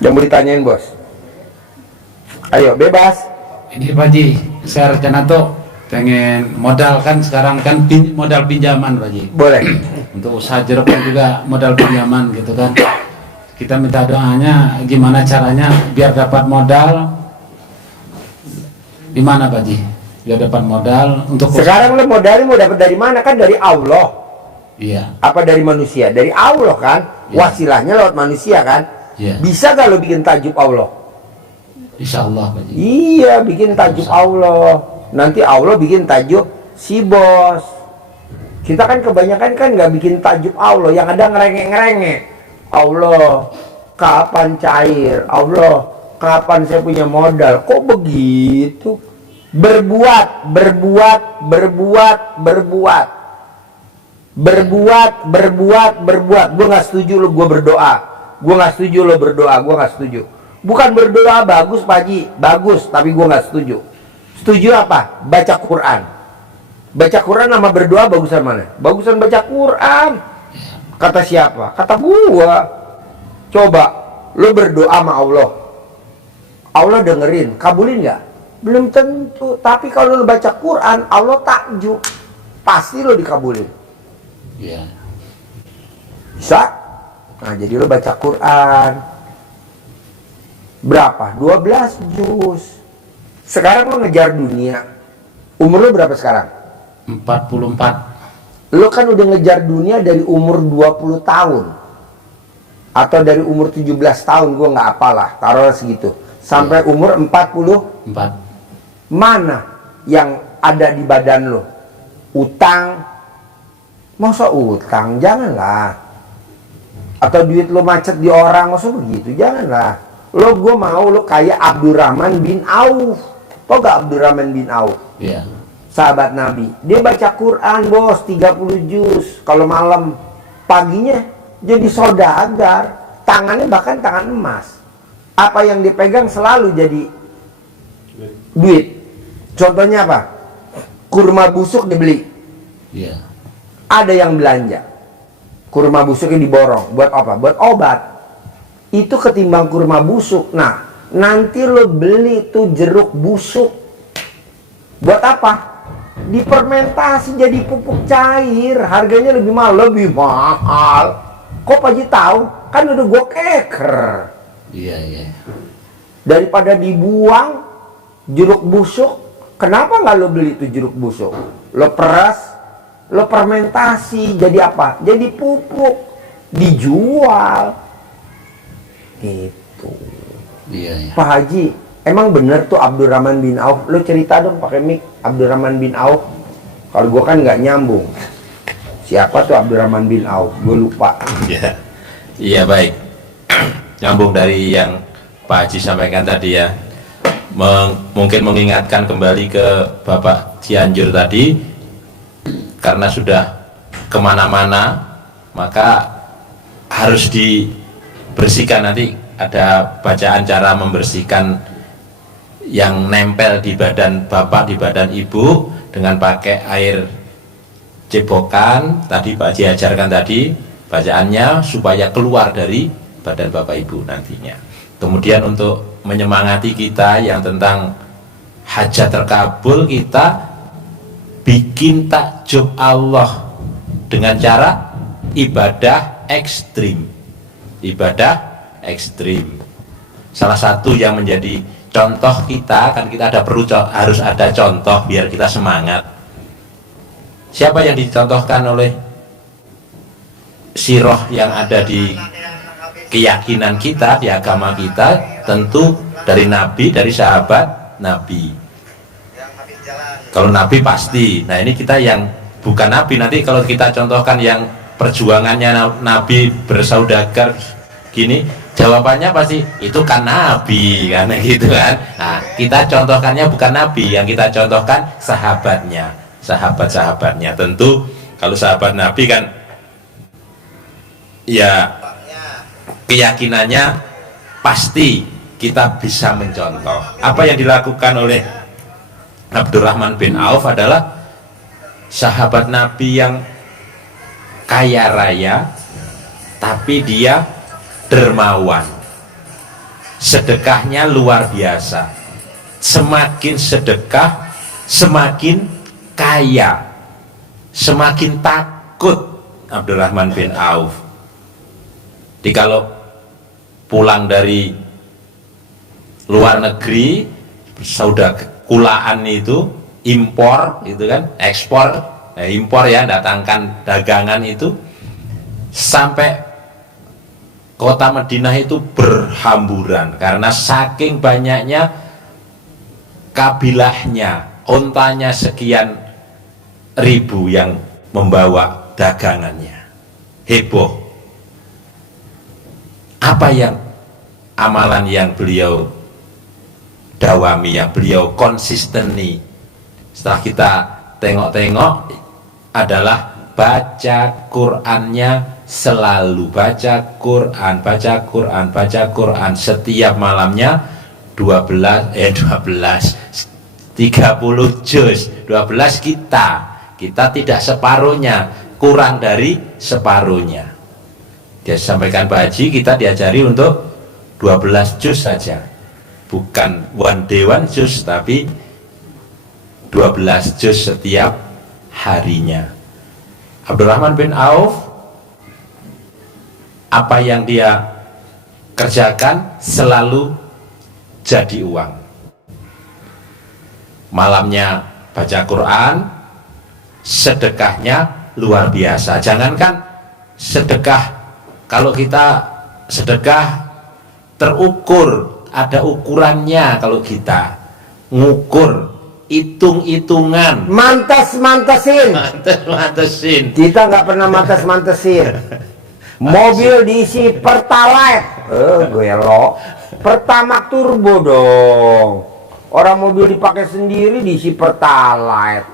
Yang mau ditanyain bos? Ayo bebas. Ini Pak Haji, saya rencana tuh pengen modal kan sekarang kan modal pinjaman Pak Haji. Boleh. Untuk usaha jeruk kan juga modal pinjaman gitu kan. Kita minta doanya gimana caranya biar dapat modal. Di mana Pak Haji? Biar dapat modal untuk Sekarang lo modalnya mau dapat dari mana? Kan dari Allah. Iya. Apa dari manusia? Dari Allah kan. Iya. Wasilahnya lewat manusia kan. Iya. Bisa gak lo bikin tajuk Allah? Insya Allah Pak Haji. Iya, bikin tajuk Allah. Nanti Allah bikin tajuk si bos. Kita kan kebanyakan kan nggak bikin tajuk Allah, yang ada ngerengek-ngerengek. Allah, kapan cair? Allah, kapan saya punya modal? Kok begitu? Berbuat, berbuat, berbuat, berbuat. Berbuat, berbuat, berbuat. Gue nggak setuju lo gue berdoa. Gue nggak setuju lo berdoa. Gue nggak setuju. Bukan berdoa bagus Pak Haji, bagus, tapi gue nggak setuju. Setuju apa? Baca Quran. Baca Quran sama berdoa bagusan mana? Bagusan baca Quran. Kata siapa? Kata gua. Coba lo berdoa sama Allah, Allah dengerin, kabulin nggak? Belum tentu. Tapi kalau lo baca Quran, Allah takjub, pasti lo dikabulin. Iya. Bisa? Nah jadi lo baca Quran berapa? 12 juz. Sekarang lo ngejar dunia. Umur lo berapa sekarang? 44. Lo kan udah ngejar dunia dari umur 20 tahun atau dari umur 17 tahun, gue nggak apalah, taruhlah segitu, sampai umur 44. Mana yang ada di badan lo? Utang? Masa utang? Janganlah. Atau duit lo macet di orang, masa begitu? Janganlah. Lo, gue mau lo kayak Abdurrahman bin Auf. Tau gak Abdurrahman bin Auf? Iya. Sahabat Nabi. Dia baca Quran bos, 30 juz. Kalau malam, paginya jadi saudagar. Tangannya bahkan tangan emas. Apa yang dipegang selalu jadi duit. Contohnya apa? Kurma busuk dibeli. Iya. Ada yang belanja. Kurma busuknya diborong. Buat apa? Buat obat. Itu ketimbang kurma busuk. Nah, nanti lo beli tuh jeruk busuk. Buat apa? Difermentasi jadi pupuk cair. Harganya lebih mahal. Lebih mahal. Kok Pak Haji tahu? Kan udah gue keker. Iya, iya. Daripada dibuang jeruk busuk, kenapa nggak lo beli tuh jeruk busuk? Lo peras, lo fermentasi. Jadi apa? Jadi pupuk. Dijual. Gitu. Iya, iya. Pak Haji, emang bener tuh Abdurrahman bin Auf? Lo cerita dong pakai mic, Abdurrahman bin Auf. Kalau gue kan nggak nyambung. Siapa tuh Abdurrahman bin Auf? Gue lupa. Ya, iya baik. Nyambung dari yang Pak Haji sampaikan tadi ya. Mungkin mengingatkan kembali ke Bapak Cianjur tadi, karena sudah kemana-mana, maka harus dibersihkan. Nanti ada bacaan cara membersihkan yang nempel di badan Bapak, di badan Ibu, dengan pakai air cebokan. Tadi Pak Haji ajarkan tadi bacaannya supaya keluar dari badan Bapak Ibu nantinya. Kemudian untuk menyemangati kita yang tentang hajat terkabul, kita bikin takjub Allah dengan cara ibadah ekstrim. Ibadah ekstrim. Salah satu yang menjadi contoh kita, kan kita harus ada contoh biar kita semangat. Siapa yang dicontohkan oleh sirah yang ada di keyakinan kita, di agama kita? Tentu dari Nabi, dari sahabat Nabi. Kalau Nabi pasti. Nah ini kita yang bukan Nabi, nanti kalau kita contohkan yang perjuangannya Nabi bersaudagar gini, jawabannya pasti itu kan Nabi, kan gitu kan. Nah kita contohkannya bukan Nabi, yang kita contohkan sahabatnya, sahabat-sahabatnya. Tentu kalau sahabat Nabi kan ya keyakinannya pasti kita bisa mencontoh. Apa yang dilakukan oleh Abdurrahman bin Auf adalah sahabat Nabi yang kaya raya, tapi dia dermawan. sedekahnya luar biasa. Semakin sedekah, semakin kaya, semakin takut Abdurrahman bin Auf. Jadi kalau pulang dari luar negeri, saudara kulaan itu impor, itu kan ekspor, impor ya, datangkan dagangan itu, sampai kota Madinah itu berhamburan karena saking banyaknya kabilahnya, ontanya sekian ribu yang membawa dagangannya. Heboh. Apa yang amalan yang beliau dawami, yang beliau konsisteni setelah kita tengok-tengok adalah baca Qur'annya selalu, baca Quran, baca Quran, baca Quran setiap malamnya 30 juz. 12 kita tidak separuhnya, kurang dari separuhnya. Dia sampaikan Pak Haji, kita diajari untuk 12 juz saja, bukan one day one juz, tapi 12 juz setiap harinya. Abdurrahman bin Auf, apa yang dia kerjakan selalu jadi uang. Malamnya baca Quran, sedekahnya luar biasa. Jangankan sedekah, kalau kita sedekah terukur, ada ukurannya. Kalau kita ngukur, hitung-hitungan, mantes-mantesin. mantesin. Kita nggak pernah mantes-mantesin. Mobil diisi Pertalite, gue lo Pertamax turbo dong. Orang mobil dipakai sendiri diisi Pertalite,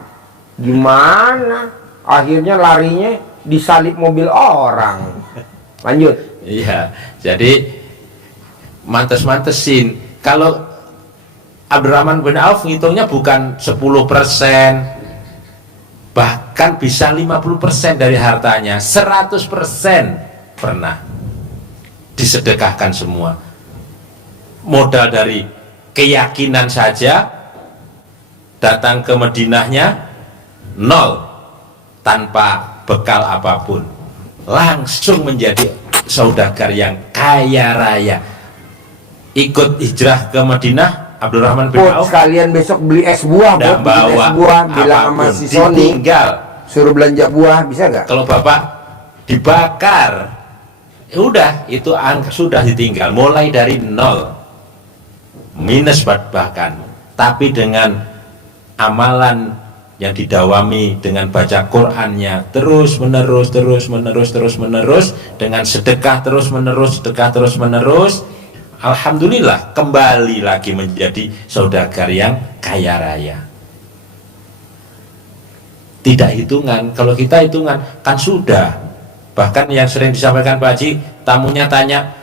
gimana? Akhirnya larinya disalip mobil orang. Lanjut. Iya, jadi mantes-mantesin. Kalau Abdurrahman bin Auf ngitungnya bukan 10%, bahkan bisa 50% dari hartanya, 100% pernah disedekahkan semua. Modal dari keyakinan saja, datang ke Madinahnya nol, tanpa bekal apapun, langsung menjadi saudagar yang kaya raya. Ikut hijrah ke Madinah, Abdurrahman bin Auf sekalian besok beli es buah, nggak bawa es buah, bilang sama apapun, si Sony, ditinggal. suruh belanja buah, bisa nggak? Kalau bapak dibakar, ya udah, itu angka sudah ditinggal, mulai dari nol, minus bahkan. Tapi dengan amalan yang didawami, dengan baca Qur'annya terus menerus, dengan sedekah terus menerus, alhamdulillah kembali lagi menjadi saudagar yang kaya raya. Tidak hitungan. Kalau kita hitungan kan sudah. Bahkan yang sering disampaikan Pak Haji, tamunya tanya,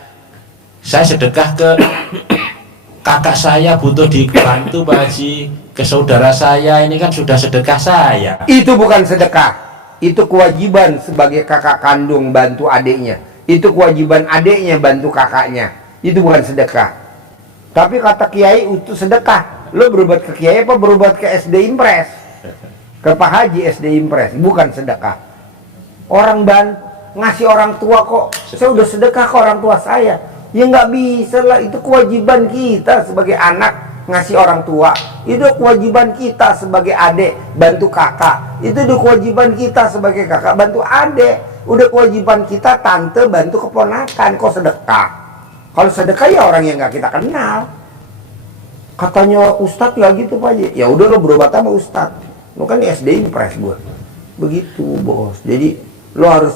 saya sedekah ke kakak saya butuh dibantu Pak Haji, ke saudara saya ini kan sudah sedekah saya. Itu bukan sedekah, itu kewajiban sebagai kakak kandung bantu adiknya. Itu kewajiban adiknya bantu kakaknya. Itu bukan sedekah. Tapi kata kiai itu sedekah. Lo berobat ke kiai apa berobat ke SD Impres? Ke Pak Haji SD Impres, bukan sedekah. Orang ngasih orang tua kok, saya udah sedekah ke orang tua saya. Ya nggak bisa lah, itu kewajiban kita sebagai anak ngasih orang tua. Itu kewajiban kita sebagai adik bantu kakak. Itu udah kewajiban kita sebagai kakak bantu adik. Udah kewajiban kita tante bantu keponakan. Kok sedekah? Kalau sedekah ya orang yang nggak kita kenal. Katanya Ustadz ya gitu Pak Haji. Ya udah lo berobat sama Ustadz. Lo kan di SD Impres gue. Begitu bos. Jadi lo harus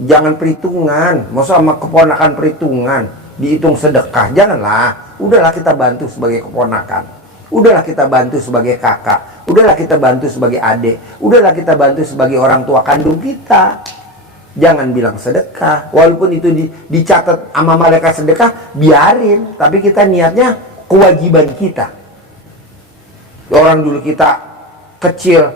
jangan perhitungan. Masa sama keponakan perhitungan dihitung sedekah, janganlah. Udahlah kita bantu sebagai keponakan, udahlah kita bantu sebagai kakak, udahlah kita bantu sebagai adik, udahlah kita bantu sebagai orang tua kandung kita. Jangan bilang sedekah, walaupun itu dicatat sama malaikat sedekah, biarin. Tapi kita niatnya kewajiban kita. Orang dulu kita kecil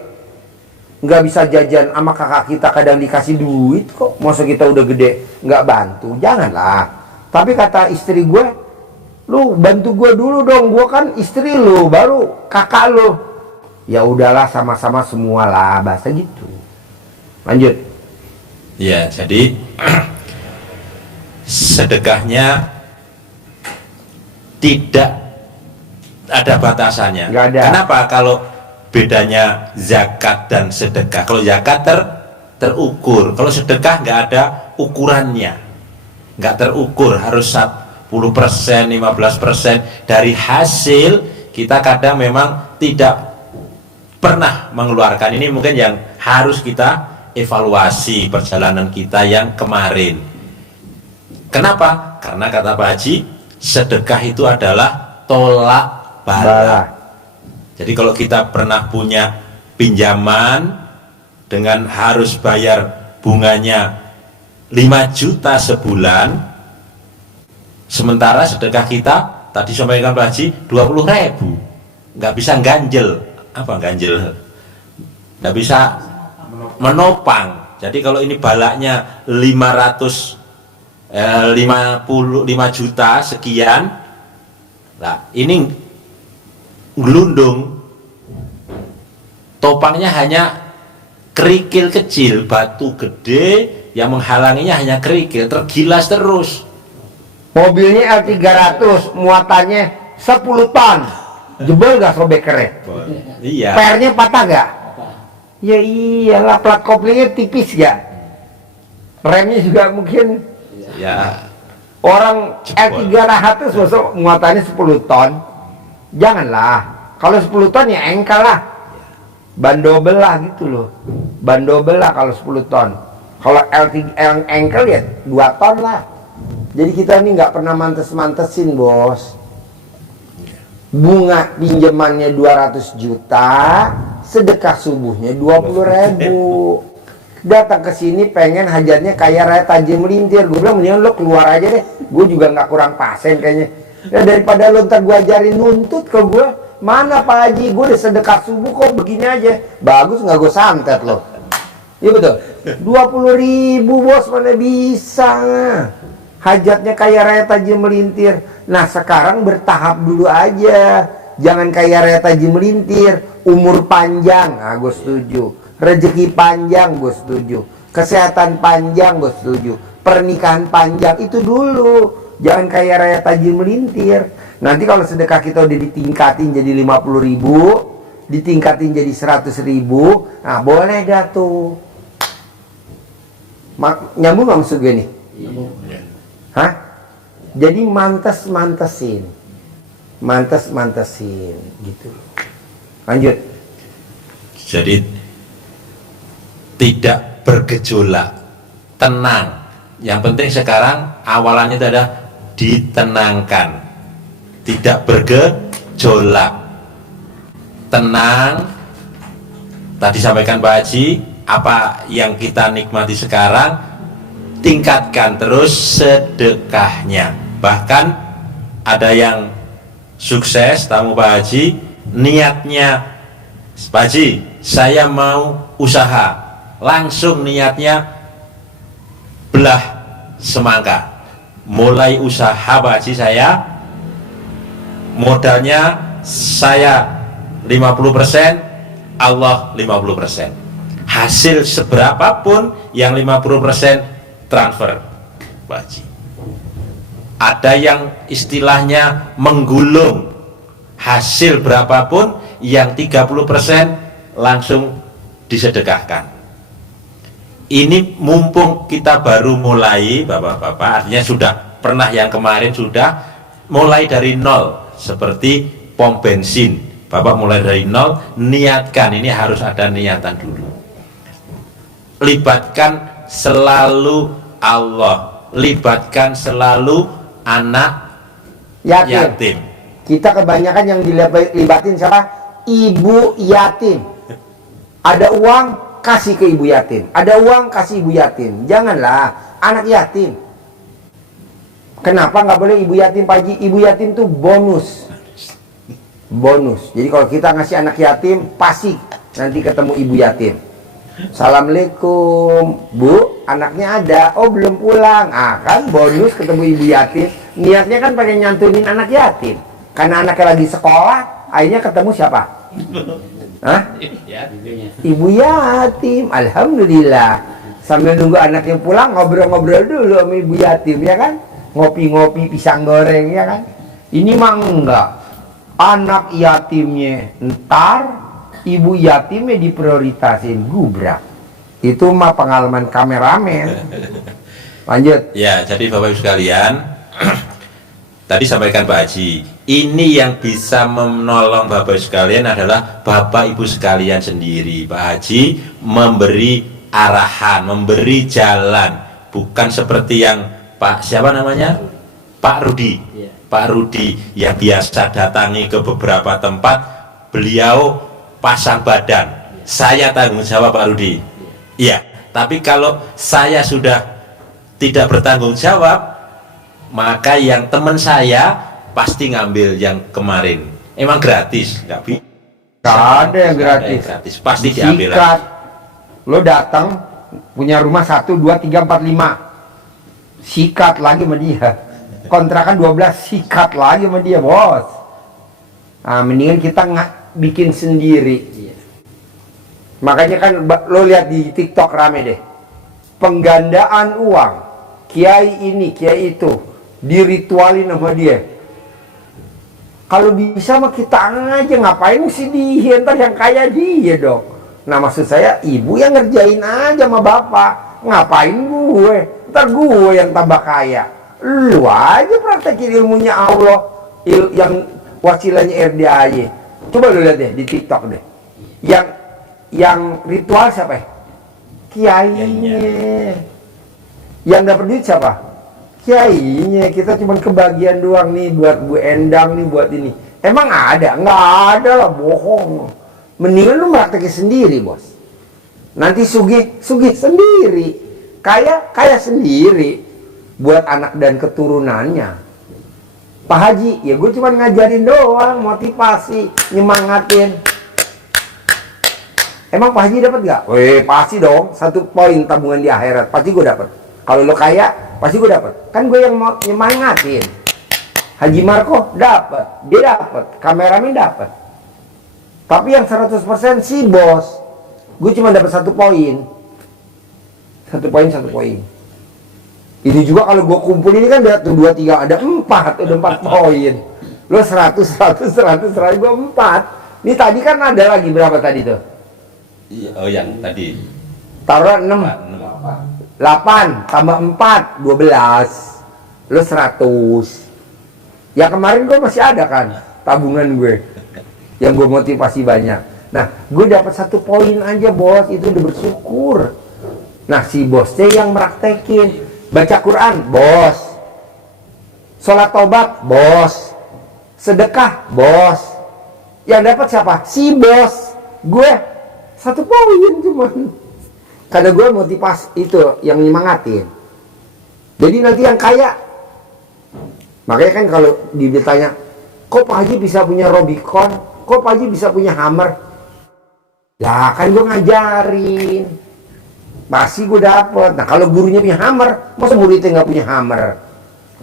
nggak bisa jajan sama kakak kita, kadang dikasih duit kok. Masa kita udah gede nggak bantu? Janganlah. Tapi kata istri gue, Lu bantu gua dulu dong, gua kan istri lu, baru kakak lu. Ya udahlah, sama-sama semua lah, bahasa gitu. Lanjut. Ya, jadi sedekahnya tidak ada batasannya. Nggak ada. Kenapa? Kalau bedanya zakat dan sedekah. Kalau zakat terukur, kalau sedekah nggak ada ukurannya, nggak terukur, harus 10%, 15% dari hasil. Kita kadang memang tidak pernah mengeluarkan. Ini mungkin yang harus kita evaluasi perjalanan kita yang kemarin. Kenapa? Karena kata Pak Haji, sedekah itu adalah tolak bala. Jadi kalau kita pernah punya pinjaman dengan harus bayar bunganya 5 juta sebulan, sementara sedekah kita tadi sampaikan Pak Haji 20.000, nggak bisa ganjel. Apa ganjel? Nggak bisa menopang. Jadi kalau ini balaknya 55 juta sekian, nah ini gelundung, topangnya hanya kerikil kecil, batu gede yang menghalanginya hanya kerikil, tergilas terus. Mobilnya L300, muatannya 10 ton, jebol gak sobekernya? Iya. Pernya patah gak? Ya iyalah, plat koplingnya tipis gak? Remnya juga mungkin. Ya. Orang Jebol. L300 masuk muatannya 10 ton. Janganlah, kalau 10 ton ya engkel lah, ban double lah gitu loh, ban double lah kalau 10 ton. Kalau L3 engkel ya 2 ton lah. Jadi kita ini nggak pernah mantes-mantesin, bos. Bunga pinjamannya 200 juta, sedekah subuhnya 20.000. Datang ke sini pengen hajatnya kayak Raya Tajim Melintir. Gue bilang mendingan lo keluar aja deh, gue juga nggak kurang pasen kayaknya. Ya daripada lo ntar gue ajarin nuntut ke gue. Mana Pak Haji, gue udah sedekah subuh kok begini aja. Bagus nggak gue santet lo. Iya betul. 20.000 bos, mana bisa. Hajatnya kayak Raya Tajim Melintir. Nah sekarang bertahap dulu aja. Jangan kayak Raya Tajim Melintir. Umur panjang, nah gue setuju. Rezeki panjang, gue setuju. Kesehatan panjang, gue setuju. Pernikahan panjang, itu dulu. Jangan kayak Raya Tajim Melintir. Nanti kalau sedekah kita udah ditingkatin jadi 50.000, ditingkatin jadi 100.000, nah boleh dah tuh. Nyambung gak maksud gue nih? Hah? Jadi mantes-mantesin gitu. Lanjut. Jadi tidak bergejolak, tenang. Yang penting sekarang awalannya itu adalah ditenangkan, tidak bergejolak, tenang. Tadi sampaikan Pak Haji, apa yang kita nikmati sekarang, tingkatkan terus sedekahnya. Bahkan ada yang sukses, tamu Pak Haji, niatnya, Pak Haji, saya mau usaha, langsung niatnya belah semangka, mulai usaha Pak Haji, saya modalnya saya 50%, Allah 50%, hasil seberapapun yang 50% transfer Pak Haji. Ada yang istilahnya menggulung, hasil berapapun yang 30% langsung disedekahkan. Ini mumpung kita baru mulai, bapak-bapak, artinya sudah pernah yang kemarin sudah mulai dari nol, seperti pom bensin. Bapak mulai dari nol, niatkan, ini harus ada niatan dulu. Libatkan selalu Allah, libatkan selalu anak yatim. Kita kebanyakan yang dilibatin siapa? Ibu yatim. Ada uang, kasih ke ibu yatim. Ada uang, kasih ibu yatim. Janganlah anak yatim. Kenapa nggak boleh ibu yatim, Pak Haji? Ibu yatim tuh bonus. Bonus. Jadi kalau kita ngasih anak yatim, pasti nanti ketemu ibu yatim. Assalamualaikum, Bu. anaknya ada, oh belum pulang. Ah kan bonus ketemu ibu yatim. Niatnya kan pengen nyantunin anak yatim. Karena anaknya lagi sekolah, akhirnya ketemu siapa? Hah? Ibu yatim. Alhamdulillah. Sambil nunggu anaknya pulang, ngobrol-ngobrol dulu sama ibu yatim, ya kan? Ngopi-ngopi pisang goreng, ya kan? Ini mah enggak. Anak yatimnya ntar, ibu yatimnya diprioritasin, gubrak. Itu mah pengalaman kameramen. Lanjut. Ya, jadi Bapak Ibu sekalian, tadi sampaikan Pak Haji, ini yang bisa menolong Bapak Ibu sekalian adalah Bapak Ibu sekalian sendiri. Pak Haji memberi arahan, memberi jalan, bukan seperti yang Pak siapa namanya? Pak Rudi. Pak Rudi yang biasa datangi ke beberapa tempat, beliau pasang badan. Saya tanggung jawab Pak Rudi. Iya, tapi kalau saya sudah tidak bertanggung jawab, maka yang teman saya pasti ngambil yang kemarin. Emang gratis, nggak bisa. Gak ada yang gratis. Pasti diambil. Sikat. Lo datang punya rumah 1, 2, 3, 4, 5, sikat lagi sama dia. Kontrakan 12, sikat lagi sama dia, bos. Nah, mendingan kita nggak bikin sendiri. Makanya kan lo lihat di TikTok rame deh, penggandaan uang, kiai ini, kiai itu, diritualin sama dia. Kalau bisa mah kita aja, ngapain mesti dia, ntar yang kaya dia dong. Nah maksud saya, ibu yang ngerjain aja sama bapak. Ngapain gue? Ntar gue yang tambah kaya. Lu aja praktekin ilmunya Allah, yang wasilanya RDAY. Coba lu lihat deh di TikTok deh. Yang ritual siapa ya? Kiainya. Yang dapat duit siapa? Kiainya. Kita cuma kebagian doang nih buat Bu Endang nih, buat ini. Emang ada? Nggak ada lah, bohong. Mendingan lu praktekin sendiri, bos. Nanti sugih sendiri, kaya sendiri, buat anak dan keturunannya. Pak Haji, ya gue cuma ngajarin doang, motivasi, nyemangatin. Emang Pak Haji dapat nggak? Pasti dong, 1 poin tabungan di akhirat, pasti gue dapat. Kalau lo kaya, pasti gue dapat. Kan gue yang mau nyemangatin. Haji Marco dapat, dia dapat, kameramen dapat. Tapi yang 100% si bos, gue cuma dapat 1 poin. 1 poin. Ini juga kalau gue kumpul ini kan ada 2, 3, ada 4, udah 4 poin. Lo 100, gue 4. Ini tadi kan ada lagi berapa tadi tuh? Oh yang tadi. Taruh 6. 8 tambah 4, 12. Lo 100. Ya kemarin gue masih ada kan tabungan gue. Yang gue motivasi banyak. Nah, gue dapat 1 poin aja, bos. Itu udah bersyukur. Nah, si bosnya yang meraktekin. Baca Quran, bos. Sholat taubat, bos. Sedekah, bos. Yang dapat siapa? Si bos. Gue 1 poin cuman. Karena gue motivasi itu yang nyemangatin. Jadi nanti yang kaya. Makanya kan kalau ditanya, kok Pak Haji bisa punya Robicon? Kok Pak Haji bisa punya Hammer? Ya kan gue ngajarin, pasti gue dapet. Nah kalau gurunya punya Hammer, masa muridnya nggak punya Hammer?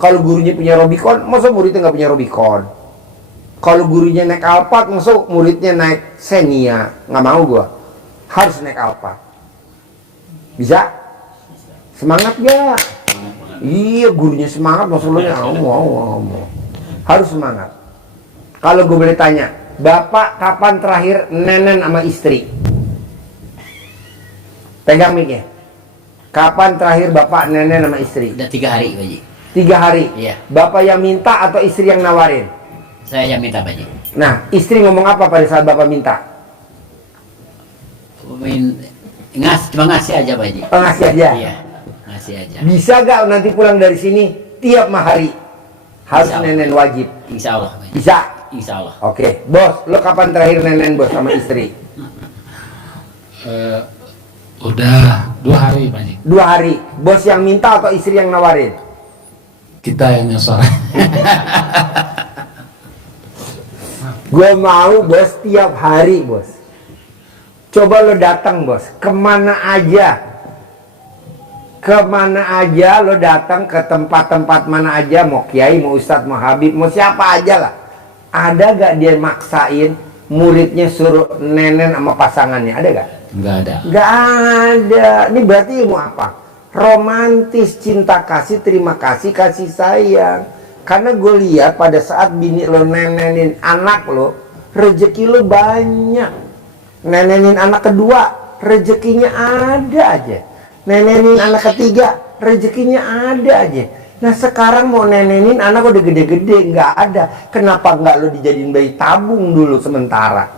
Kalau gurunya punya Robicon, masa muridnya nggak punya Robicon? Kalau gurunya naik Alphard, masa muridnya naik Xenia? Nggak mau gue, harus naik Alphard. Bisa? Semangat gak? Iya, gurunya semangat, masa lu mau. Harus semangat. Kalau gue boleh tanya, Bapak kapan terakhir nenen sama istri? Pegang mic-nya. Kapan terakhir Bapak nenen sama istri? Udah 3 hari, Pak Haji. 3 hari? Iya. Bapak yang minta atau istri yang nawarin? Saya yang minta, Pak Haji. Nah, istri ngomong apa pada saat Bapak minta? Cuma ngasih aja, Pak Haji. Oh, ngasih aja? Iya, ngasih aja. Bisa gak nanti pulang dari sini tiap hari harus Insya Allah. nenen wajib? Insya Allah, Pak Haji. Bisa? Insya Allah. Oke, bos, lo kapan terakhir nenen bos sama istri? Udah 2 hari Pak Haji. 2 hari. Bos yang minta atau istri yang nawarin? Kita yang nyosor. Gue mau bos tiap hari bos. Coba lo datang bos, kemana aja. Kemana aja lo datang, ke tempat-tempat mana aja, mau kiai, mau ustadz, mau habib, mau siapa aja lah, ada gak dia maksain muridnya suruh nenen sama pasangannya? Ada gak? Nggak ada. Gak ada. Ini berarti ilmu apa? Romantis, cinta kasih, terima kasih, kasih sayang. Karena gue lihat pada saat bini lo nenenin anak lo, rezeki lo banyak. Nenenin anak kedua, rezekinya ada aja. Nenenin anak ketiga, rezekinya ada aja. Nah sekarang mau nenenin anak udah gede-gede, nggak ada. Kenapa nggak lo dijadiin bayi tabung dulu sementara?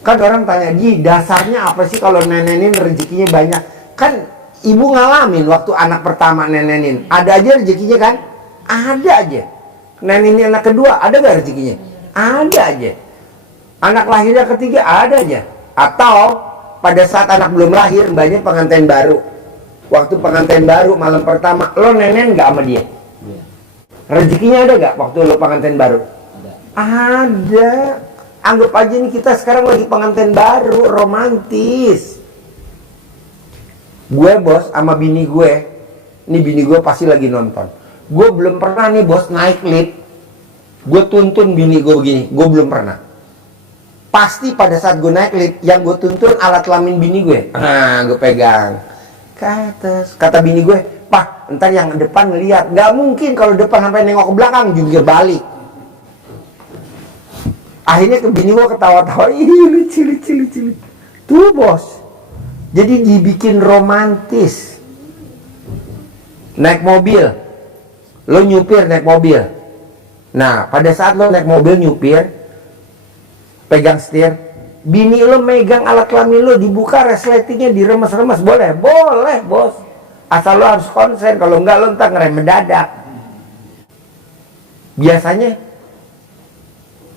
Kan orang tanya, Ji, dasarnya apa sih kalau nenenin rezekinya banyak? Kan ibu ngalamin waktu anak pertama nenenin, ada aja rezekinya kan? Ada aja. Nenenin anak kedua, ada gak rezekinya? Ada aja. Anak lahirnya ketiga, ada aja. Atau pada saat anak belum lahir, mbaknya pengantin baru. Waktu pengantin baru malam pertama, lo nenen gak sama dia? Rezekinya ada gak waktu lo pengantin baru? Ada. Anggap aja nih kita sekarang lagi pengantin baru, romantis. Gue bos sama bini gue, ini bini gue pasti lagi nonton. Gue belum pernah nih bos naik lift, gue tuntun bini gue begini, gue belum pernah. Pasti pada saat gue naik lift, yang gue tuntun alat kelamin bini gue. Gue pegang ke atas. Kata bini gue, Pak, ntar yang depan ngeliat. Gak mungkin kalau depan sampai nengok ke belakang, jungkir balik. Akhirnya ke bini gue ketawa-tawa, ih lucu. Tuh bos, jadi dibikin romantis. Naik mobil, lo nyupir naik mobil. Nah, pada saat lo naik mobil nyupir, pegang setir, bini lo megang alat kelamin lo, dibuka resletingnya, diremes-remes, boleh? Boleh bos, asal lo harus konsen, kalau enggak lo ntar ngerem mendadak. Biasanya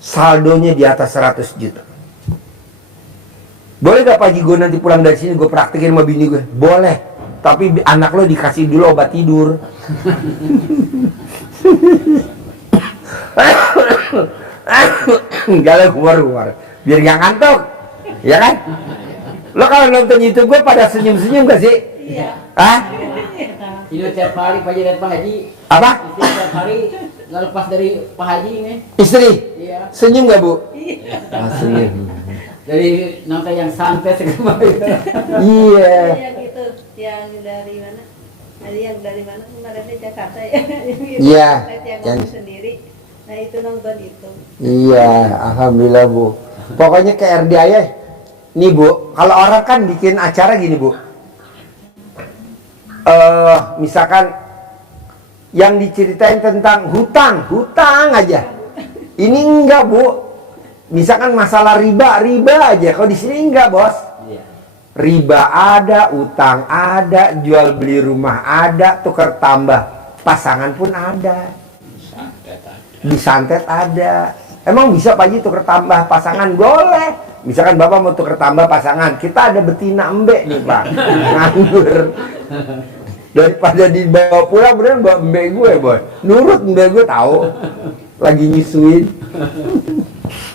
saldonya di atas 100 juta. Boleh gak pagi gue nanti pulang dari sini gue praktekin sama bini gue? Boleh, tapi anak lo dikasih dulu obat tidur. Enggak lah, keluar biar gak ngantuk, ya kan? Lo kalau nonton YouTube gue pada senyum-senyum gak sih? Iya. Hah? Ini tiap hari Pak Haji dan Pak Haji. Apa? Istri tiap hari nggak lepas dari Pak Haji ini. Istri? Iya. Senyum gak bu? Iya. Senyum. Dari nonton yang santai segala Iya. Yang itu, yang dari mana? Ada yang dari mana? Kemarin di Jakarta ya. Iya. Yang Yang ngomong sendiri. Nah itu nonton itu. iya, alhamdulillah bu. Pokoknya ke RDA ya. Nih bu, kalau orang kan bikin acara gini bu. Misalkan yang diceritain tentang hutang aja. Ini enggak bu. Misalkan masalah riba aja. Kalau di sini enggak bos. Iya. Riba ada, utang ada, jual beli rumah ada, tukar tambah pasangan pun ada. Disantet ada. Emang bisa Pak Haji tukar tambah pasangan? Boleh. Misalkan Bapak mau tukar tambah pasangan, kita ada betina embek nih Pak, nganggur. Daripada dibawa pulang, beneran bawa embek gue boy. Nurut embek gue tahu, lagi nyusuin.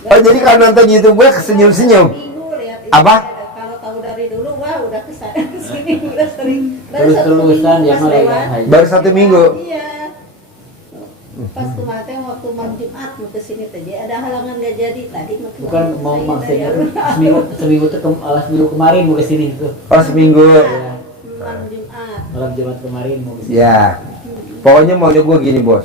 Oh jadi kalau nonton YouTube gue kesenyum-senyum. Minggu lihat itu. Apa? Kalau tahu dari dulu, wah udah kesana sini udah sering. Terus-terusan ya, pas mulai lewat. Pak Haji. Baru 1 minggu. Iya. Pas kemarin waktu malam Jumat mau kesini tadi ada halangan gak jadi tadi. Bukan mau maksudnya seminggu kemarin mau kesini tuh. Oh seminggu. Malam Jumat. Malam Jumat kemarin mau kesini. Ya. Pokoknya maunya gue gini bos.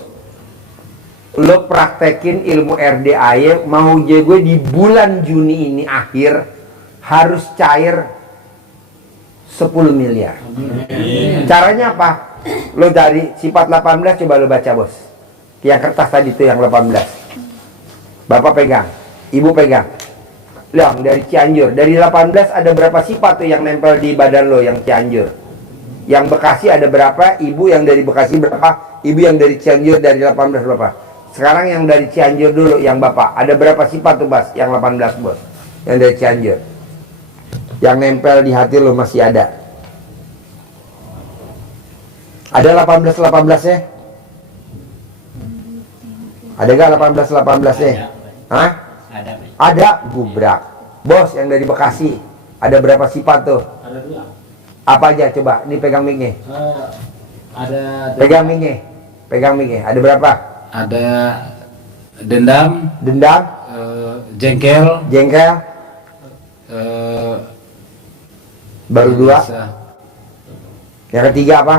Lo praktekin ilmu RDAY, mau gue di bulan Juni ini akhir harus cair 10 miliar. Caranya apa? Lo dari sifat 18 coba lo baca bos. Yang kertas tadi tuh yang 18. Bapak pegang, ibu pegang. Yang dari Cianjur, dari 18 ada berapa sifat tuh yang nempel di badan lo yang Cianjur? Yang Bekasi ada berapa? Ibu yang dari Bekasi berapa? Ibu yang dari Cianjur dari 18 berapa? Sekarang yang dari Cianjur dulu, yang Bapak. Ada berapa sifat tuh Bas? Yang 18 bos. Yang dari Cianjur. Yang nempel di hati lo masih ada. Ada 18 ya? Ada gak 18 ya? Hah? Ada Pak. Ada gubrak. Bos yang dari Bekasi. Ada berapa sifat tuh? Ada dua. Apa aja coba? Ini pegang mic-nya. Ada Pegang mic-nya. Pegang mic-nya. Ada berapa? Ada dendam, Dendam, jengkel, jengkel, eh, baru dua. bisa. Yang ketiga apa?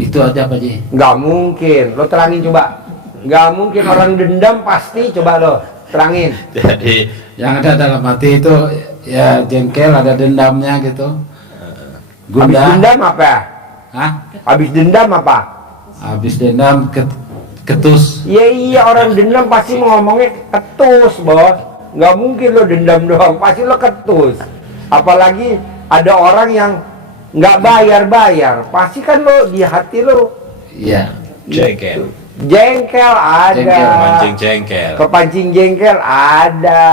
Itu aja Pak Ji. Nggak mungkin. Lo terangin coba. Nggak mungkin orang dendam pasti. Coba lo terangin. Jadi Yang ada dalam hati itu ya jengkel, ada dendamnya gitu. Habis Gundah. dendam apa? Hah? Habis dendam apa? Habis dendam ketus. Ya iya, orang dendam pasti mau ngomongnya ketus, bos. Nggak mungkin lo dendam doang, pasti lo ketus. Apalagi ada orang yang nggak bayar, pasti kan lo di hati lo Iya. jengkel, jengkel ada, Jengkel, mancing jengkel, kepancing jengkel ada,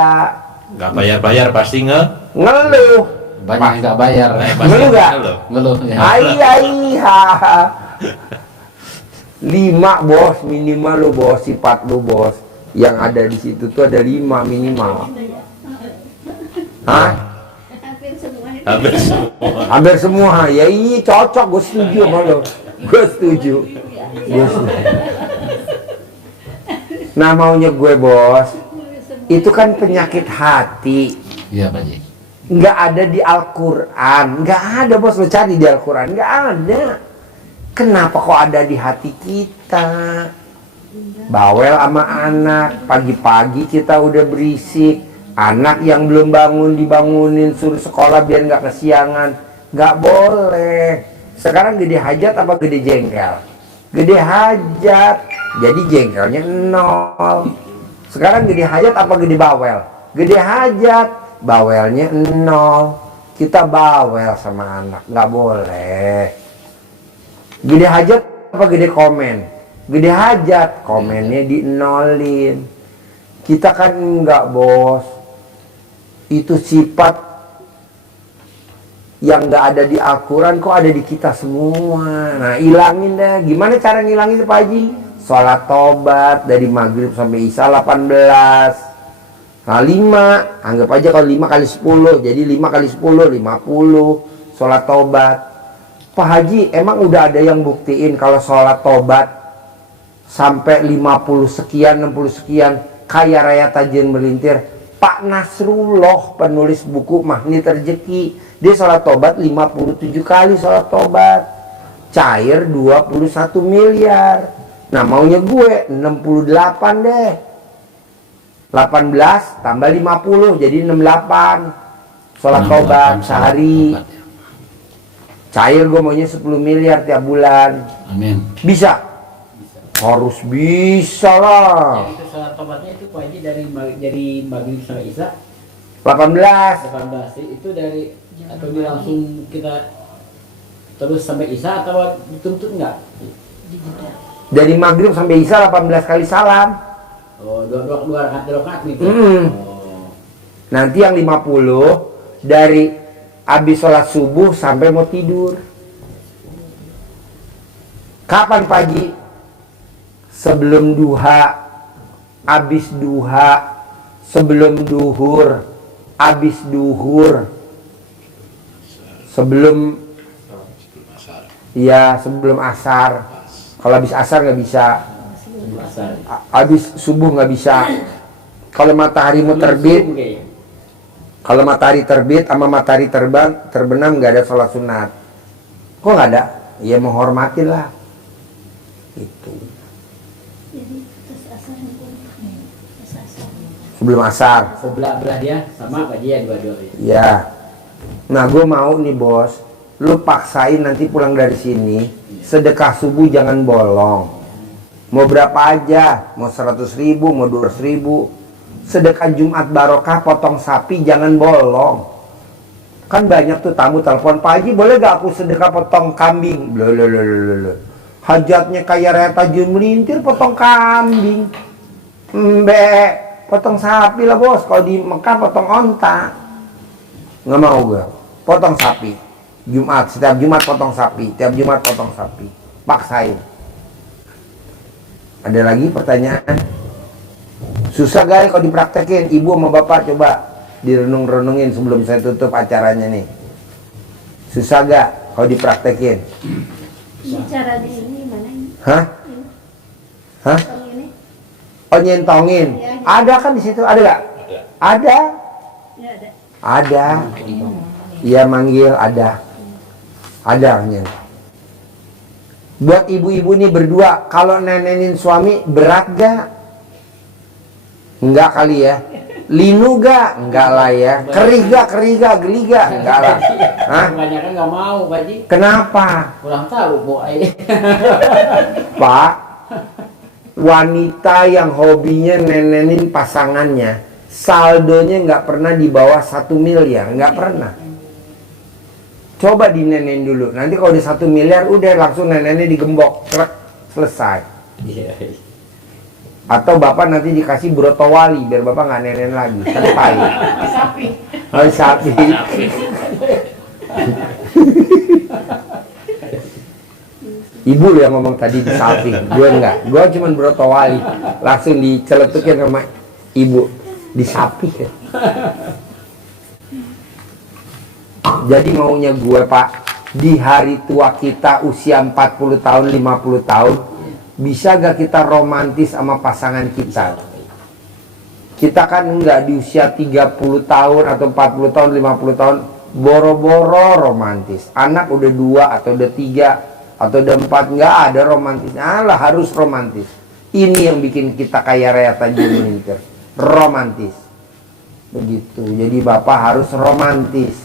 nggak bayar pasti ngeluh, Banyak yang nggak bayar. pasti Ngeluh nggak? ngeluh. Ngeluh ya. Iya. 5 bos minimal lo bos, sifat lo bos yang ada di situ tuh ada 5 minimal. Hah? Hampir semua itu. Hampir semua. Hampir semua. Ya iya cocok, gue setuju sama lo. Gue setuju. Gue setuju. Nah maunya gue bos, itu kan penyakit hati. Iya Pak Ji. Nggak ada di Al-Quran. Nggak ada bos, lo cari di Al-Quran. Nggak ada. Kenapa kok ada di hati kita? Bawel sama anak, pagi-pagi kita udah berisik. Anak yang belum bangun dibangunin, suruh sekolah biar nggak kesiangan. Nggak boleh. Sekarang gede hajat apa gede jengkel? Gede hajat, jadi jengkelnya 0. Sekarang gede hajat apa gede bawel? Gede hajat, bawelnya 0. Kita bawel sama anak, nggak boleh. Gede hajat apa gede komen? Gede hajat, komennya di-nolin. Kita kan enggak bos. Itu sifat yang enggak ada di Al-Quran kok ada di kita semua. Nah ilangin deh. Gimana cara ngilangin itu Pak Haji? Sholat tobat dari maghrib sampai isya 18. Nah 5, anggap aja kalau 5 kali 10, jadi 5 kali 10, 50. Sholat tobat. Pak Haji, emang udah ada yang buktiin kalau sholat tobat sampai 50 sekian, 60 sekian, kaya raya tajin melintir? Pak Nasrullah, penulis buku Magnet Rezeki, dia sholat tobat 57 kali sholat tobat. Cair 21 miliar. Nah maunya gue 68 deh. 18 tambah 50 jadi 68. Sholat tobat sehari. Cair gue maunya 10 miliar tiap bulan. Amin. Bisa? Harus bisa lah. Itu sholat tobatnya itu Pak Haji dari maghrib sampai isya 18. 18. Itu dari atau dia langsung kita terus sampai isya atau dituntut enggak? Dari maghrib sampai isya 18 kali salam. Oh, dua rakaat gitu. Oh. Nanti yang 50 dari habis sholat subuh sampai mau tidur. Kapan pagi? Sebelum duha, habis duha, sebelum duhur, habis duhur, sebelum ya sebelum asar. Kalau habis asar nggak bisa, habis subuh nggak bisa. Kalau matahari mau terbit, kalau matahari terbit sama matahari terbenam nggak ada sholat sunat. Kok nggak ada? Ya menghormatin lah. Itu. Jadi terus asar itu. Terus asar. Sebelum asar. Sebelah dia sama Pak Haji ya dua-dua. Ya. Nah gue mau nih bos, lu paksain nanti pulang dari sini, sedekah subuh jangan bolong. Mau berapa aja, mau 100.000, mau 200.000. Sedekah Jumat barokah potong sapi jangan bolong. Kan banyak tuh tamu telepon, Pak Haji boleh gak aku sedekah potong kambing? Loh. Hajatnya kayak raya tajun melintir potong kambing. Potong sapi lah bos. Kalau di Mekah potong onta. Nggak mau gue. Potong sapi. Jumat, setiap Jumat potong sapi. Tiap Jumat potong sapi. Paksain. Ada lagi pertanyaan? Susah guys kalau dipraktekin. Ibu sama bapak coba direnung-renungin sebelum saya tutup acaranya nih. Susah gak kalau dipraktekin? Ini cara di ini gimana ini? Hah? Ini. Hah? Yang ini. Oh, nyentongin. Iya, iya. Ada kan di situ? Ada gak? Ada. Ya ada. Ada. Iya, manggil ada. Ada nyentong. Buat ibu-ibu nih berdua, kalau nenenin suami berat gak? Enggak kali ya. Linu gak? Enggak lah ya. Kerih gak? Geli gak? Enggak lah. Hah? Kebanyakan nggak mau, Pak Haji. Kenapa? Kurang tahu, Bu. Pak, wanita yang hobinya nenenin pasangannya, saldonya nggak pernah di bawah 1 miliar, nggak pernah. Coba dinenenin dulu, nanti kalau udah 1 miliar udah langsung nenennya digembok, trek, selesai. Iya. Atau bapak nanti dikasih broto wali biar bapak nggak nenen lagi, kan pahit. Sapi. Oh, sapi. Ibu yang ngomong tadi di sapi, gue enggak, gue cuma broto wali, langsung diceletukin sama ibu di sapi. Jadi maunya gue, Pak, di hari tua kita usia 40 tahun, 50 tahun, bisa gak kita romantis sama pasangan kita? Kita kan enggak di usia 30 tahun atau 40 tahun, 50 tahun, boro-boro romantis. Anak udah 2 atau udah 3 atau udah 4, enggak ada romantisnya. Alah, harus romantis. Ini yang bikin kita kaya raya tajir melintir. Romantis. Begitu. Jadi bapak harus romantis.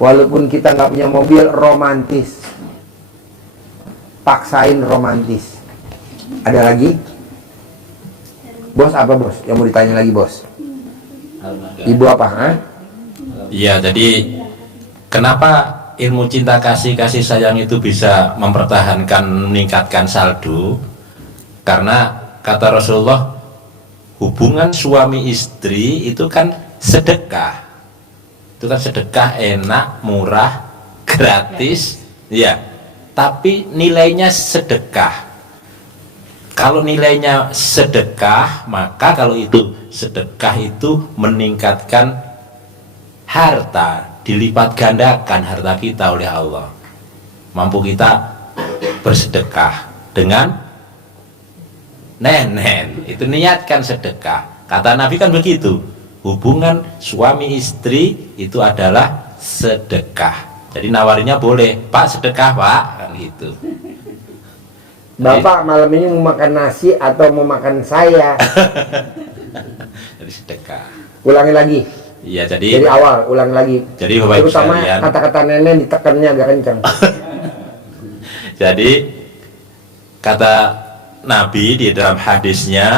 Walaupun kita nggak punya mobil, romantis. Paksain romantis. Ada lagi? Bos apa bos? Yang mau ditanya lagi bos? Ibu apa? Hah? Iya, jadi kenapa ilmu cinta kasih sayang itu bisa mempertahankan, meningkatkan saldo? Karena kata Rasulullah, hubungan suami istri itu kan sedekah. Itu kan sedekah, enak, murah, gratis, ya. Tapi nilainya sedekah. Kalau nilainya sedekah, maka kalau itu sedekah itu meningkatkan harta, dilipat gandakan harta kita oleh Allah. Mampu kita bersedekah dengan nenen, itu niatkan sedekah. Kata Nabi kan begitu, hubungan suami istri itu adalah sedekah. Jadi nawarinya boleh, Pak sedekah Pak, kan gitu. Bapak malam ini mau makan nasi atau mau makan saya? Jadi sedekah. Ulangi lagi. Iya, Dari awal, ulangi lagi. Jadi Bapak Ibu Terutama sekalian, kata-kata nenek ditekannya agak kencang. jadi kata Nabi di dalam hadisnya,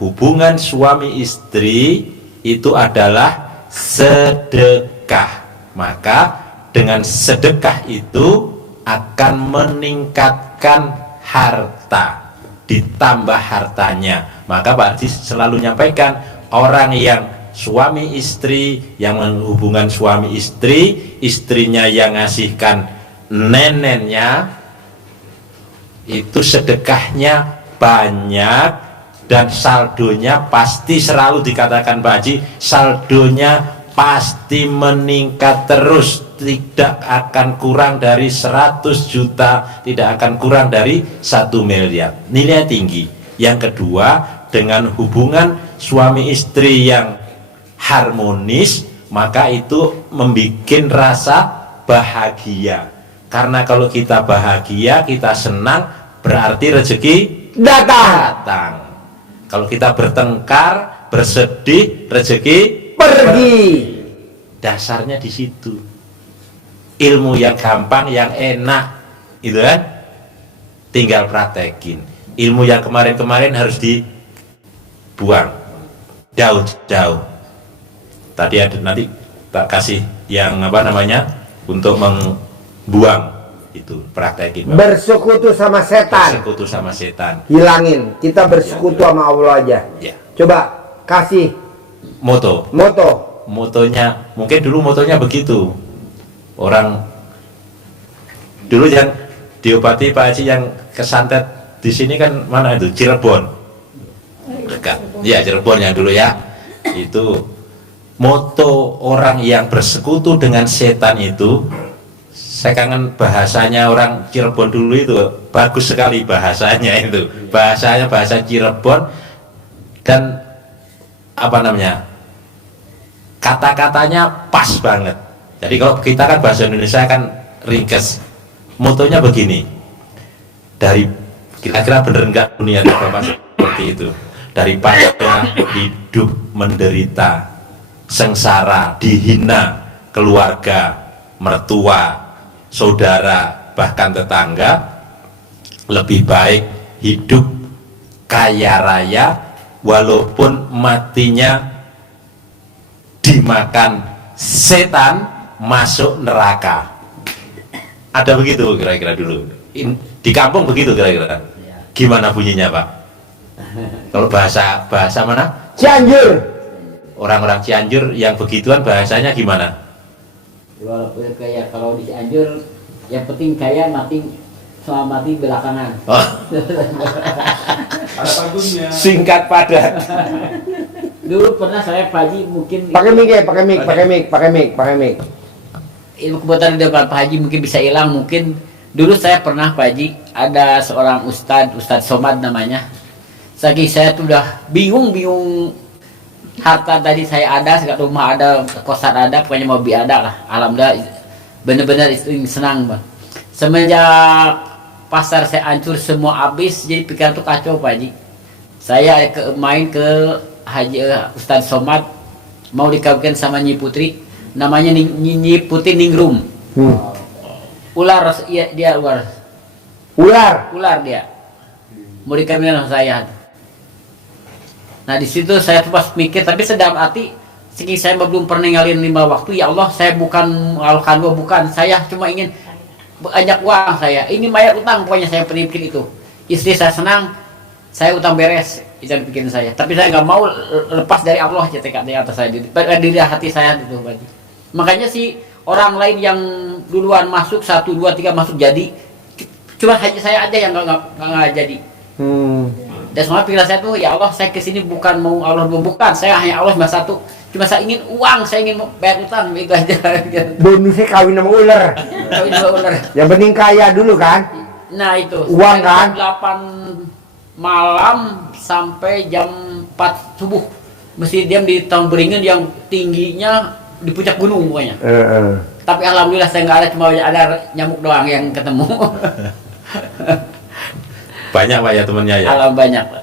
hubungan suami istri itu adalah sedekah. Maka dengan sedekah itu akan meningkatkan harta, ditambah hartanya. Maka Pak Haji selalu nyampaikan, orang yang suami istri, yang menghubungkan suami istri, istrinya yang ngasihkan nenennya, itu sedekahnya banyak dan saldonya pasti, selalu dikatakan Pak Haji, saldonya pasti meningkat terus, tidak akan kurang dari 100 juta, tidak akan kurang dari 1 miliar. Nilai tinggi. Yang kedua, dengan hubungan suami istri yang harmonis, maka itu membuat rasa bahagia. Karena kalau kita bahagia, kita senang, berarti rezeki datang. Kalau kita bertengkar, bersedih, rezeki Pergi. Dasarnya di situ. Ilmu yang gampang, yang enak, itu kan, tinggal praktekin. Ilmu yang kemarin-kemarin harus dibuang jauh-jauh. Tadi ada, nanti tak kasih yang apa namanya untuk membuang, itu praktekin. Bersekutu sama setan. Bersekutu sama setan. Hilangin. Kita bersekutu sama Allah aja. Ya. Coba kasih Moto. Motonya, mungkin dulu motonya begitu. Orang dulu yang diobati Pak Haji yang kesantet di sini kan mana itu? Cirebon. Dekat. Ya, Cirebon yang dulu ya. Itu moto orang yang bersekutu dengan setan itu, saya kangen bahasanya orang Cirebon dulu itu, bagus sekali bahasanya itu, bahasanya bahasa Cirebon, dan apa namanya, kata-katanya pas banget. Jadi kalau kita kan bahasa Indonesia kan ringkes, motonya begini, dari kira-kira bener enggak dunia Bapak seperti itu, daripada hidup menderita, sengsara, dihina keluarga, mertua, saudara, bahkan tetangga, lebih baik hidup kaya raya walaupun matinya dimakan setan, masuk neraka. Ada begitu kira-kira dulu di kampung, begitu kira-kira. Gimana bunyinya Pak? Kalau bahasa mana? Cianjur. Orang-orang Cianjur yang begituan bahasanya gimana? Walaupun kayak kalau di Cianjur yang penting kaya mati, selama mati belakangan. Oh. Ada pantunnya. Singkat padat. Dulu pernah saya Pak Haji mungkin Pakai mic ya, pakai mic. ilmu kebetulan di depan Pak Haji mungkin bisa hilang. Mungkin dulu saya pernah Pak Haji, ada seorang Ustadz Somad namanya. Saking saya tuh udah bingung harta tadi saya ada, segala rumah ada, kosan ada, pokoknya mobil ada lah. Alhamdulillah bener-bener senang Bang. Semenjak pasar saya hancur semua habis, jadi pikiran tuh kacau Pak Haji. Saya main ke Haji Ustadz Somad, mau dikawinkan sama Nyi Putri, namanya Nyi Putri Ningrum. Ular, iya dia ular dia. Mau dikawinkan sama saya. Nah di situ saya tuh pas mikir, tapi sedang hati, segi saya belum pernah ngalin 5 waktu. Ya Allah, saya bukan mengalahkan gua, bukan. Saya cuma ingin banyak uang saya. Ini bayar utang, pokoknya saya pikir itu. Istri saya senang, saya utang beres, itu yang pikirin saya. Tapi saya nggak mau lepas dari Allah, tekad di atas saya, di hati saya itu. Makanya si orang lain yang duluan masuk 1, 2, 3 masuk jadi, cuma hanya saya aja yang nggak jadi. Dan semua pikiran saya tuh, ya Allah, saya kesini bukan mau Allah, bukan, saya hanya Allah cuma satu, cuma saya ingin uang, saya ingin bayar utang, itu aja. Bonusnya kawin sama ular. Kawin sama ular. Yang penting kaya dulu kan. Nah itu Uang kan? jam 8 malam sampai jam 4 subuh mesti diam di tahun beringin yang tingginya di puncak gunung pokoknya. Tapi alhamdulillah saya nggak ada, cuma ada nyamuk doang yang ketemu. Banyak Pak ya temennya ya? Alam banyak Pak.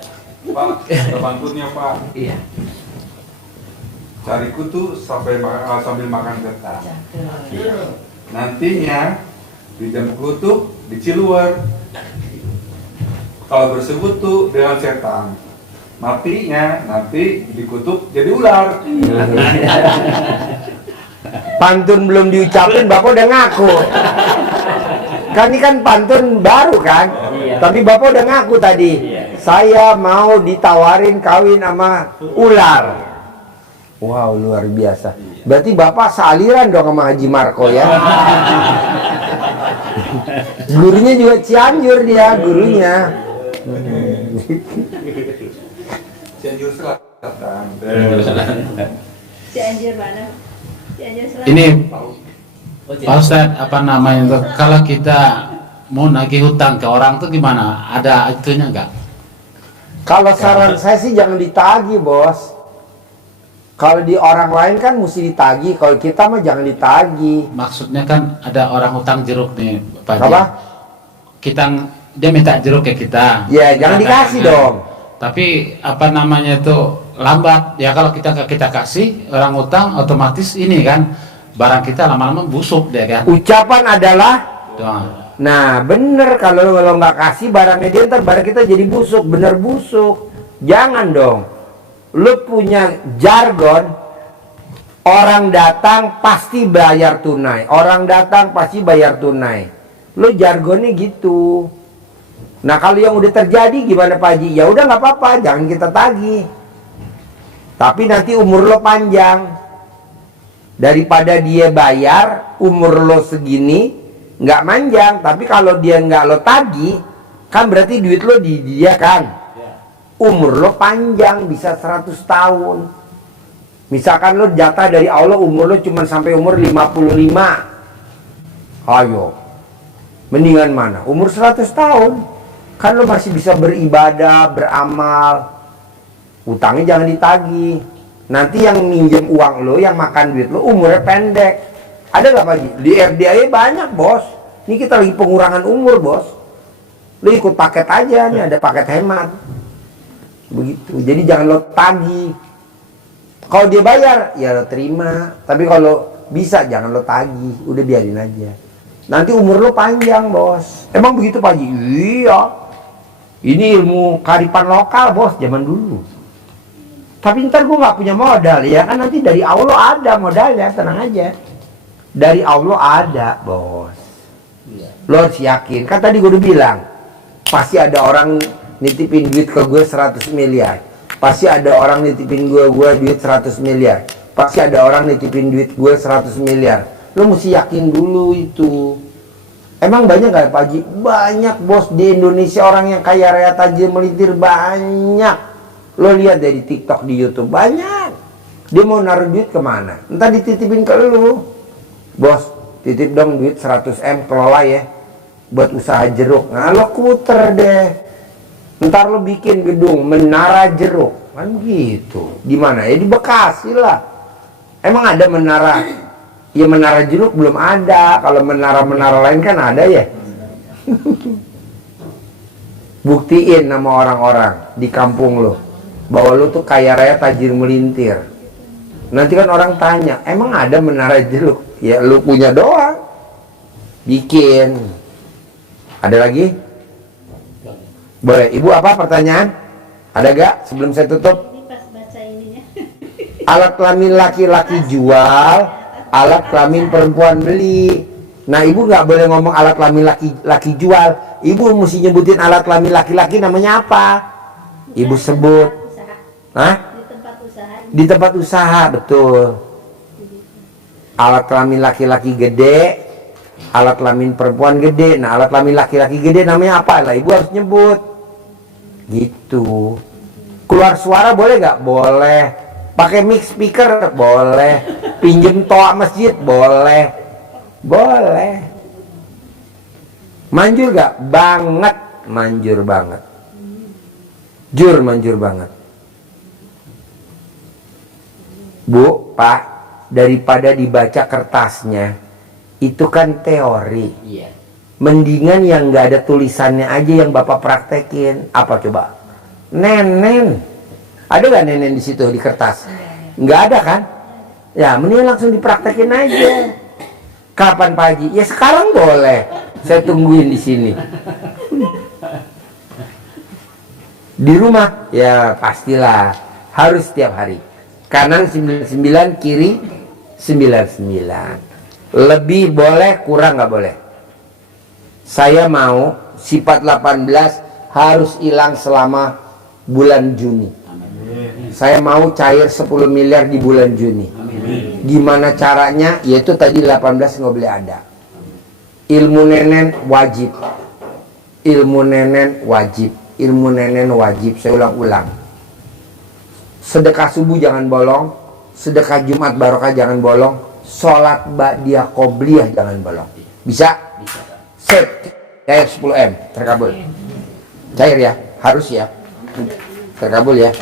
Pak, ada pantunnya Pak. Iya. Cari kutu sambil makan ketan. Nantinya di jam kutu di Ciluwer. Kalau bersekutu dengan setan, matinya nanti dikutuk jadi ular. Pantun belum diucapin, Bapak udah ngaku. Kan ini kan pantun baru kan? Iya. Tapi Bapak udah ngaku tadi. Iya. Saya mau ditawarin kawin sama ular. Wow, luar biasa. Berarti Bapak sealiran dong sama Haji Marco ya? Gurunya juga Cianjur dia, gurunya. Cianjur Selatan. Cianjur mana? Cianjur Selatan. Ini Pak Ustadz, apa namanya tuh, kalau kita mau nagih hutang ke orang tuh gimana? Ada itunya enggak? Kalau saran saya sih jangan ditagih, Bos. Kalau di orang lain kan mesti ditagih, kalau kita mah jangan ditagih. Maksudnya kan ada orang hutang jeruk nih Pak Haji. Apa? Dia minta jeruk ke kita. Ya, jangan dikasih dong. Tapi apa namanya itu lambat. Ya kalau kita kasih orang hutang, otomatis ini kan barang kita lama-lama busuk deh kan. Ucapan adalah, Doang. nah bener, kalau nggak kasih barangnya dia, ntar barang kita jadi busuk, bener busuk. Jangan dong. Lu punya jargon, orang datang pasti bayar tunai, orang datang pasti bayar tunai. Lu jargonnya gitu. Nah kalau yang udah terjadi gimana Pak Haji? Ya udah nggak apa-apa, jangan kita tagih. Tapi nanti umur lo panjang. Daripada dia bayar umur lo segini nggak manjang. Tapi kalau dia nggak lo tagih, kan berarti duit lo di dia kan. Umur lo panjang, bisa 100 tahun. Misalkan lo jatah dari Allah umur lo cuma sampai umur 55. Ayo, mendingan mana? Umur 100 tahun. Kan lo masih bisa beribadah, beramal. Utangnya jangan ditagih. Nanti yang minjem uang lo, yang makan duit lo umurnya pendek. Ada gak Pak Haji? Di RDA banyak bos. Ini kita lagi pengurangan umur bos. Lo ikut paket aja, nih ada paket hemat. Begitu. Jadi jangan lo tagih. Kalau dia bayar, ya lo terima. Tapi kalau bisa jangan lo tagih. Udah biarin aja. Nanti umur lo panjang bos. Emang begitu Pak Haji? Iya. Ini ilmu kearifan lokal bos, zaman dulu. Tapi ntar gue gak punya modal ya kan, nanti dari Allah ada modalnya, tenang aja. Dari Allah ada bos. Lo harus yakin. Kan tadi gue udah bilang, pasti ada orang nitipin duit ke gue 100 miliar. Pasti ada orang nitipin gue duit 100 miliar. Pasti ada orang nitipin duit gue 100 miliar. Lo mesti yakin dulu itu. Emang banyak gak Pak Haji? Banyak bos, di Indonesia orang yang kaya raya tajir melintir banyak. Lo lihat dari TikTok, di YouTube, banyak. Dia mau naruh duit kemana? Entar dititipin ke lo. Bos, titip dong duit 100 M, kelola ya, buat usaha jeruk. Nah lo kuter deh. Ntar lo bikin gedung Menara Jeruk. Kan gitu. Di mana ya? Di Bekasi lah. Emang ada menara? Ya Menara Jeruk belum ada. Kalau menara-menara lain kan ada ya. Buktiin sama orang-orang di kampung lo bahwa lo tuh kaya raya tajir melintir. Nanti kan orang tanya, emang ada Menara Jeruk? Ya lo punya doang. Bikin. Ada lagi? Boleh. Ibu apa pertanyaan? Ada gak sebelum saya tutup? Ini pas baca ininya. Alat kelamin laki-laki jual, alat kelamin perempuan beli. Nah ibu nggak boleh ngomong alat kelamin laki-laki jual. Ibu mesti nyebutin alat kelamin laki-laki namanya apa. Ibu sebut. Usaha. Hah? Di tempat usaha. Di tempat usaha, betul. Alat kelamin laki-laki gede, alat kelamin perempuan gede. Nah alat kelamin laki-laki gede namanya apa? Lah ibu harus nyebut. Gitu. Keluar suara boleh nggak? Boleh. Pakai mic speaker boleh. Pinjem toa masjid boleh. Boleh. Manjur gak? Banget. Manjur banget. Jur manjur banget. Bu, Pak, daripada dibaca kertasnya, itu kan teori. Iya. Mendingan yang nggak ada tulisannya aja yang Bapak praktekin. Apa coba? Nenen. Ada gak nenen di situ di kertas? Nggak ada kan? Ya, mendingan langsung dipraktekin aja. Kapan Pak Haji? Ya sekarang boleh. Saya tungguin di sini. Di rumah? Ya pastilah. Harus setiap hari. Kanan 99, kiri 99. Lebih boleh, kurang nggak boleh. Saya mau sifat 18 harus hilang selama bulan Juni. Saya mau cair 10 miliar di bulan Juni. Gimana caranya? Yaitu tadi 18 nggak boleh ada. Ilmu nenen wajib. Ilmu nenen wajib. Ilmu nenen wajib. Saya ulang-ulang. Sedekah subuh jangan bolong. Sedekah Jumat barokah jangan bolong. Sholat ba'diyah qobliyah jangan bolong. Bisa? Set. Cair 10 M. Terkabul. Cair ya? Harus ya? Terkabul ya?